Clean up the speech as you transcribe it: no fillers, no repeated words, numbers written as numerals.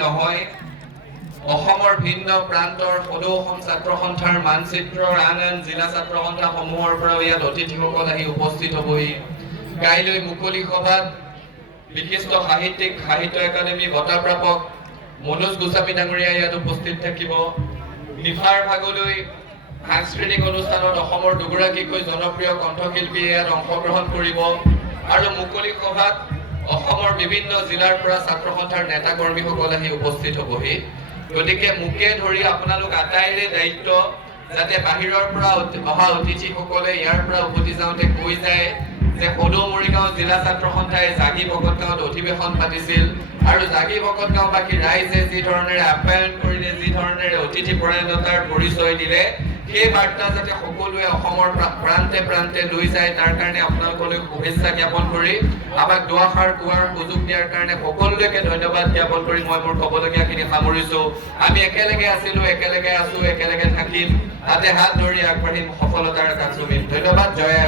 নহয় অসমৰ ভিন্ন প্ৰান্তৰ সদৌ অসম ছাত্ৰ সন্থাৰ মানচিত্ৰৰ আন জিলা ছাত্ৰ সন্থাসমূহৰ পৰাও ইয়াত অতিথিসকল আহি উপস্থিত হ'বহি। কাইলৈ মুকলি সভাত বিশিষ্ট সাহিত্যিক সাহিত্য একাডেমী বঁটা প্ৰাপক মনোজ গোস্বামী ডাঙৰীয়া ইয়াত উপস্থিত থাকিব। নিশাৰ ভাগলৈ সাংস্কৃতিক অনুষ্ঠানত অসমৰ দুগৰাকীকৈ জনপ্ৰিয় কণ্ঠশিল্পীয়ে ইয়াত অংশগ্ৰহণ কৰিব আৰু মুকলি সভাত অসমৰ বিভিন্ন জিলাৰ পৰা ছাত্ৰ সন্থাৰ নেতা কৰ্মীসকল আহি উপস্থিত হ'বহি। গতিকে মোকে ধৰি আপোনালোক আটাইৰে দায়িত্ব যাতে বাহিৰৰ পৰা অহা অতিথিসকলে ইয়াৰ পৰা উভতি যাওঁতে কৈ যায় যে সদৌ মৰিগাঁও জিলা ছাত্ৰ সন্থাই জাগি ভকতগাঁৱত অধিৱেশন পাতিছিল আৰু জাগি ভকতগাঁওবাসী ৰাইজে যি ধৰণেৰে আপ্যায়ন কৰিলে, যি ধৰণেৰে অতিথি পৰায়ণতাৰ পৰিচয় দিলে, সেই বাৰ্তা যাতে সকলোৱে অসমৰ প্ৰান্তে প্ৰান্তে লৈ যায় তাৰ কাৰণে আপোনালোকলৈ শুভেচ্ছা জ্ঞাপন কৰি আমাক দুআষাৰ কোৱাৰ সুযোগ দিয়াৰ কাৰণে সকলোকে ধন্যবাদ জ্ঞাপন কৰি মই মোৰ ক'বলগীয়াখিনি সামৰিছো। আমি একেলগে আছিলো, একেলগে আছো, একেলগে থাকিম, তাতে হাত ধৰি আগবাঢ়িম, সফলতাৰ কাষ চুমিম। ধন্যবাদ। জয়